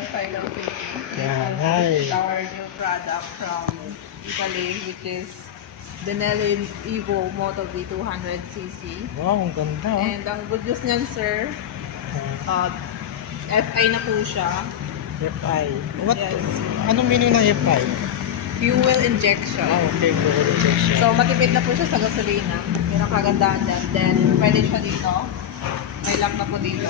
motorcycle safety. Yan, hi. Our new product from Italy, which is Benelli Evo Moto V 200cc. Wow, ang ganda. Oh. And ang good news niyan, sir, FI na po siya. FI. What? Yes. Anong meaning ng FI? Fuel injection. Okay, fuel injection. So, matipid na po siya sa gasolina. Yun ang kagandahan dyan. Then, pwede siya dito. May lock na po dito.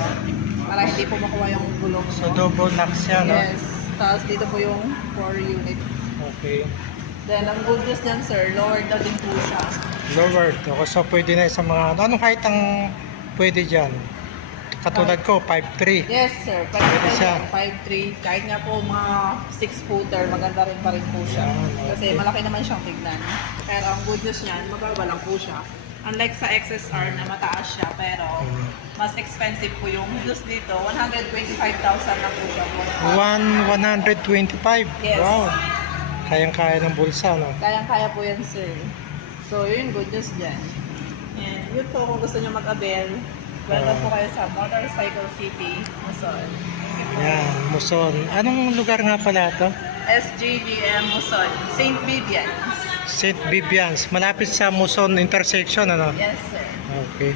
Para hindi po makuha yung gulong mo. So, double lock siya, no? Yes. Tapos dito po yung 4 unit. Okay. Then, ang good news dyan, sir, lowered na din po siya. Lowered. Okay, so, pwede na sa mga... Anong height ang pwede dyan? Katulad ko, 5'3". Yes, sir. Pwede Pwede siya. siya. 5'3". Kahit nga po mga 6-footer, maganda rin pa rin po siya. Yan, okay. Kasi malaki naman siyang tignan. Pero ang good news niyan, mababa lang po siya. Unlike sa XSR na mataas siya, pero mas expensive po yung just dito. 125,000 na po siya. 125? Yes. Wow. Kayang-kaya ng bulsa, no? Kayang-kaya po yan, sir. So, yun yung good news dyan. And yun po, kung gusto nyo mag-avail, welcome po kayo sa Motorcycle City, Muson. Yan, Muson. Anong lugar nga pala ito? SJGM Muson, St. Vivian's. St. Vivian's. Malapit sa Muson intersection, ano? Yes, sir. Okay.